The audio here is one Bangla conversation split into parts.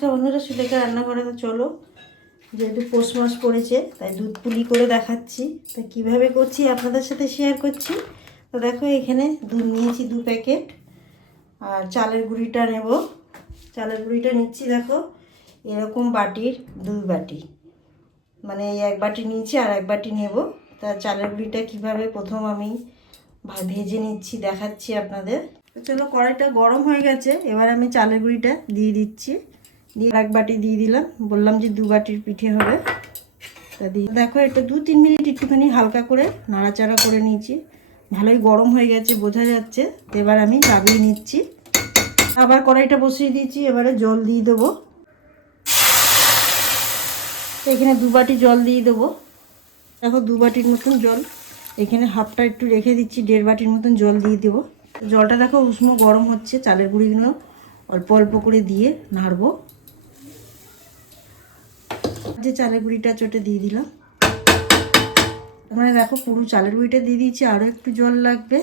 নমস্কার বন্ধুরা, সুলেখা রান্নাঘরে তো চলো। যেহেতু পৌষ মাস পড়েছে তাই দুধ পুলি করে দেখাচ্ছি। তা কীভাবে করছি আপনাদের সাথে শেয়ার করছি। তো দেখো এখানে দুধ নিয়েছি 2 প্যাকেট, আর চালের গুঁড়িটা নেব। চালের গুঁড়িটা নিচ্ছি দেখো এরকম বাটির 2 বাটি, মানে এই 1 বাটি নিয়েছি আর 1 বাটি নেব। তা চালের গুঁড়িটা কীভাবে প্রথম আমি ভেজে নিচ্ছি দেখাচ্ছি আপনাদের। তো চলো, কড়াইটা গরম হয়ে গেছে, এবার আমি চালের গুঁড়িটা দিয়ে দিচ্ছি। দিয়ে 1 বাটি দিয়ে দিলাম, বললাম যে 2 বাটির পিঠে হবে। তা দিয়ে দেখো এটা 2-3 মিনিট একটুখানি হালকা করে নাড়াচাড়া করে নিয়েছি। ভালোই গরম হয়ে গেছে বোঝা যাচ্ছে। এবার আমি চাপিয়ে নিচ্ছি, আবার কড়াইটা বসিয়ে দিয়েছি। এবারে জল দিয়ে দেবো, এখানে 2 বাটি জল দিয়ে দেবো। দেখো 2 বাটির মতন জল, এখানে হাফটা একটু রেখে দিচ্ছি, 1.5 বাটির মতন জল দিয়ে দেবো। জলটা দেখো উষ্ণ গরম হচ্ছে, চালের গুঁড়িগুলো অল্প অল্প করে দিয়ে নাড়বো। যে চালের গুঁড়িটা চটে দিয়ে দিলাম, মানে দেখো পুরো চালের গুঁড়িটা দিয়ে দিয়েছি, আরও একটু জল লাগবে।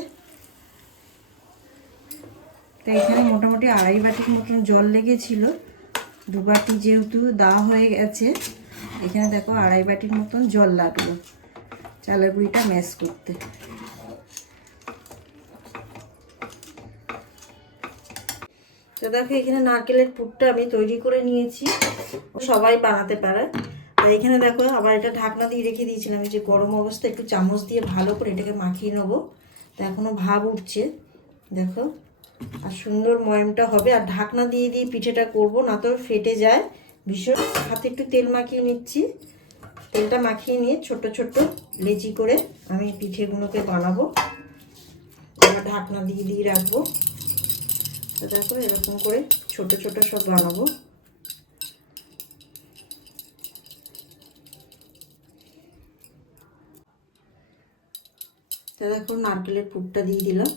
তো এখানে মোটামুটি 2.5 বাটির মতন জল লেগেছিল। 2 বাটি যেহেতু দেওয়া হয়ে গেছে, এখানে দেখো 2.5 বাটির মতন জল লাগলো চালের গুঁড়িটা ম্যাশ করতে। তো দেখো এখানে নারকেলের পুরটা আমি তৈরি করে নিয়েছি, সবাই বানাতে পারে। আর এখানে দেখো আবার এটা ঢাকনা দিয়ে রেখে দিয়েছিলাম, যে গরম অবস্থায় একটু চামচ দিয়ে ভালো করে এটাকে মাখিয়ে নেবো। তো এখনও ভাব উঠছে দেখো, আর সুন্দর ময়মটা হবে। আর ঢাকনা দিয়ে দিয়ে পিঠেটা করব, না তো ফেটে যায় ভীষণ। হাতে একটু তেল মাখিয়ে নিচ্ছি, তেলটা মাখিয়ে নিয়ে ছোট ছোট লেচি করে আমি পিঠেগুলোকে বানাবো। আবার ঢাকনা দিয়ে দিয়ে রাখবো। তো দেখো এরকম করে ছোট ছোট সব বানাবো। তো দেখো নারকেলের পুরটা দিয়ে দিলাম।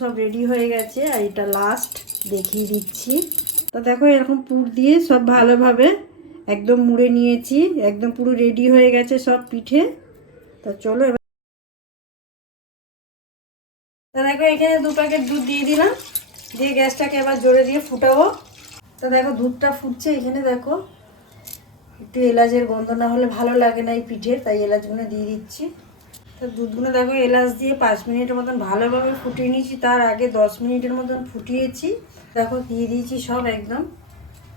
সব রেডি হয়ে গেছে, আর এটা লাস্ট দেখিয়ে দিচ্ছি। তো দেখো এরকম পুর দিয়ে সব ভালোভাবে একদম মুড়ে নিয়েছি, একদম পুরো রেডি হয়ে গেছে সব পিঠে। তা চলো এবার, তা দেখো এখানে 2 প্যাকেট দুধ দিয়ে দিলাম, দিয়ে গ্যাসটাকে এবার জোরে দিয়ে ফুটাবো। তো দেখো দুধটা ফুটছে, এখানে দেখো একটু এলাচের গন্ধ না হলে ভালো লাগে না এই পিঠে, তাই এলাচগুলো দিয়ে দিচ্ছি। তো দুধগুলো দেখো এলাচ দিয়ে 5 মিনিটের মতন ভালোভাবে ফুটিয়ে নিয়েছি, তার আগে 10 মিনিটের মতন ফুটিয়েছি। দেখো দিয়ে দিয়েছি সব একদম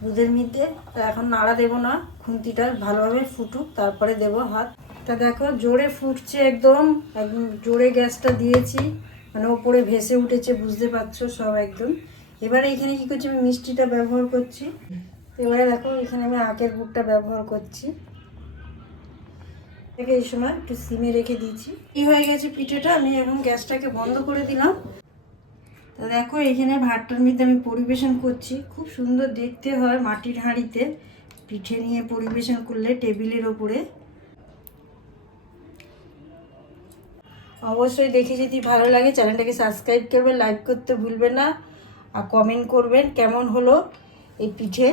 দুধের মধ্যে। তো এখন নাড়া দেবো না, খুন্তিটা ভালোভাবে ফুটুক তারপরে দেবো হাত। তা দেখো জোরে ফুটছে, একদম একদম জোরে গ্যাসটা দিয়েছি, মানে ওপরে ভেসে উঠেছে, বুঝতে পারছো সব একদম। এবারে এখানে কি করছি, আমি মিষ্টিটা ব্যবহার করছি। এবারে দেখো এখানে আমি আখের গুড়টা ব্যবহার করছি। এই সময় একটু সিমে রেখে দিয়েছি। এই হয়ে গেছে পিঠেটা, আমি এখন গ্যাসটাকে বন্ধ করে দিলাম। তো দেখো এখানে ভাতটার মধ্যে আমি পরিবেশন করছি, খুব সুন্দর দেখতে হয় মাটির হাঁড়িতে পিঠে নিয়ে পরিবেশন করলে টেবিলের ওপরে। অবশ্যই দেখে যদি ভালো লাগে চ্যানেলটাকে সাবস্ক্রাইব করবেন, লাইক করতে ভুলবেন না, আর কমেন্ট করবেন কেমন হলো এই পিঠে।